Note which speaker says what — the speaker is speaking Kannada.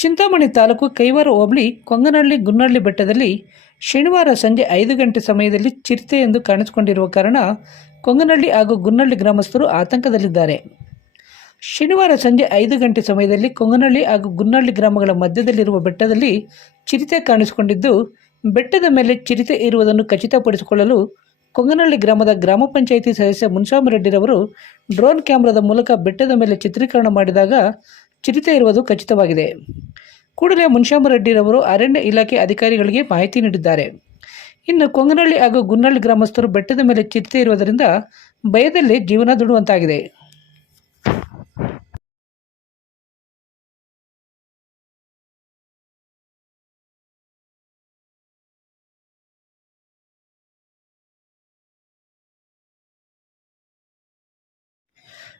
Speaker 1: ಚಿಂತಾಮಣಿ ತಾಲೂಕು ಕೈವಾರ ಹೋಬಳಿ ಕೊಂಗನಹಳ್ಳಿ ಗುನ್ನಹಳ್ಳಿ ಬೆಟ್ಟದಲ್ಲಿ ಶನಿವಾರ ಸಂಜೆ ಐದು ಗಂಟೆ ಸಮಯದಲ್ಲಿ ಚಿರತೆ ಎಂದು ಕಾಣಿಸಿಕೊಂಡಿರುವ ಕಾರಣ ಕೊಂಗನಹಳ್ಳಿ ಹಾಗೂ ಗುನ್ನಹಳ್ಳಿ ಗ್ರಾಮಸ್ಥರು ಆತಂಕದಲ್ಲಿದ್ದಾರೆ. ಶನಿವಾರ ಸಂಜೆ ಐದು ಗಂಟೆ ಸಮಯದಲ್ಲಿ ಕೊಂಗನಹಳ್ಳಿ ಹಾಗೂ ಗುನ್ನಹಳ್ಳಿ ಗ್ರಾಮಗಳ ಮಧ್ಯದಲ್ಲಿರುವ ಬೆಟ್ಟದಲ್ಲಿ ಚಿರತೆ ಕಾಣಿಸಿಕೊಂಡಿದ್ದು, ಬೆಟ್ಟದ ಮೇಲೆ ಚಿರತೆ ಇರುವುದನ್ನು ಖಚಿತಪಡಿಸಿಕೊಳ್ಳಲು ಕೊಂಗನಹಳ್ಳಿ ಗ್ರಾಮದ ಗ್ರಾಮ ಪಂಚಾಯಿತಿ ಸದಸ್ಯ ಮುನ್ಸಾಮರೆಡ್ಡಿರವರು ಡ್ರೋನ್ ಕ್ಯಾಮ್ರಾದ ಮೂಲಕ ಬೆಟ್ಟದ ಮೇಲೆ ಚಿತ್ರೀಕರಣ ಮಾಡಿದಾಗ ಚಿರತೆ ಇರುವುದು ಖಚಿತವಾಗಿದೆ. ಕೂಡಲೇ ಮುನ್ಸಾಮರೆಡ್ಡಿರವರು ಅರಣ್ಯ ಇಲಾಖೆ ಅಧಿಕಾರಿಗಳಿಗೆ ಮಾಹಿತಿ ನೀಡಿದ್ದಾರೆ. ಇನ್ನು ಕೊಂಗನಹಳ್ಳಿ ಹಾಗೂ ಗುನ್ನಹಳ್ಳಿ ಗ್ರಾಮಸ್ಥರು ಬೆಟ್ಟದ ಮೇಲೆ ಚಿರತೆ ಇರುವುದರಿಂದ ಭಯದಲ್ಲಿ ಜೀವನ ದುಡುವಂತಾಗಿದೆ.